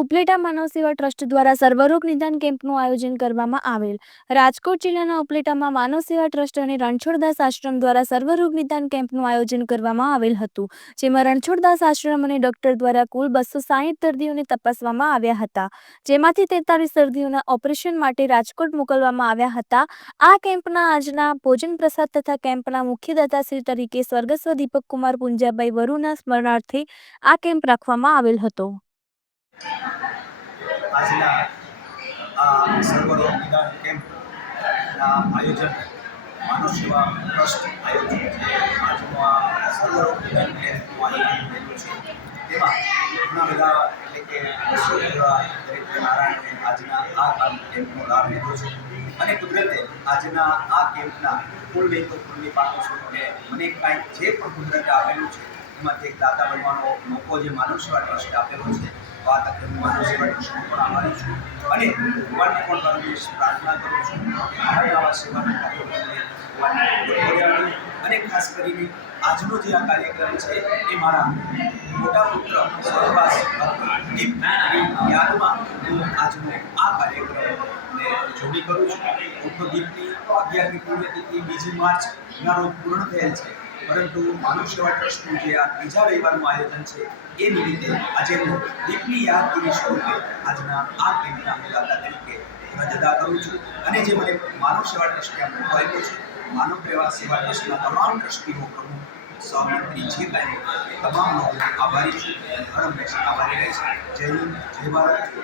ઉપલેટા માનવ સેવા ટ્રસ્ટ દ્વારા સર્વરોગ નિદાન કેમ્પનું આયોજન કરવામાં આવેલ. રાજકોટ જિલ્લાના ઉપલેટામાં માનવ સેવા ટ્રસ્ટ અને રણછોડદાસ આશ્રમ દ્વારા સર્વરોગ નિદાન કેમ્પનું આયોજન કરવામાં આવેલ હતું, જેમાં રણછોડદાસ આશ્રમ અને ડોક્ટર દ્વારા કુલ 260 દર્દીઓને તપાસવામાં આવ્યા હતા, જેમાંથી 43 દર્દીઓના ઓપરેશન માટે રાજકોટ મોકલવામાં આવ્યા હતા. આ કેમ્પના આજના ભોજન પ્રસાદ તથા કેમ્પના મુખ્ય દાતાશ્રી તરીકે સ્વર્ગસ્વ દીપકકુમાર પુંજાભાઈ વરુના સ્મરણાર્થે આ કેમ્પ રાખવામાં આવેલ હતો. આજના આ સર્વરોગ નિદાન કેમ્પના આયોજન માનવ સેવા ટ્રસ્ટ આયોજિત છે. આજનો આ સર્વરોગ નિદાન કેમ્પનું આયોજન થયેલું છે. તેમાં ઘણા બધા એટલે કે 200 જેવા દરિદ્ર નારાયણને આજના આ કેમ્પનો લાભ લીધો છે. અને કુદરતે આજના આ કેમ્પના કુલ નહીં તો કુલની 500 ને મને કાંઈ જે પણ કુદરતે આપેલું છે એમાંથી એક દાતા બનવાનો મોકો જે માનવ સેવા ટ્રસ્ટે આપેલો છે, આ તકે હું માનવ સેવા ટ્રસ્ટનો પણ આભારી છું. અને ભગવાનને પણ મારું પ્રાર્થના કરું છું કે મારા આવા સેવાના કાર્યક્રમને અને ખાસ કરીને આજનો જે આ કાર્યક્રમ છે એ મારા મોટા પુત્ર સ્વર્ગવાસ દીપની યાદમાં હું આજનો આ કાર્યક્રમને ઉજવણી કરું છું. ડૉક્ટર દીપની 11મી પુણ્યતિથિ 2 માર્ચના રોજ પૂર્ણ થયેલ છે, પરંતુ માનવ સેવા ટ્રસ્ટનું જે આ ત્રીજા રવિવારનું આયોજન છે એ નિમિત્તે આજે હું દીપની યાદગીરી સ્વરૂપે આજના આ કેમ્પના દાતા તરીકે રજ અદા કરું છું. અને જે મને માનવ સેવા ટ્રસ્ટે આ મોકો આપ્યો છે, માનવ સેવા ટ્રસ્ટના તમામ ટ્રસ્ટીઓ, પ્રમુખ, સહમંત્રી જે કાંઈ એ તમામનો હું આભારી છું. હરહંમેશ આભારી રહીશ. જય હિન્દ, જય ભારત,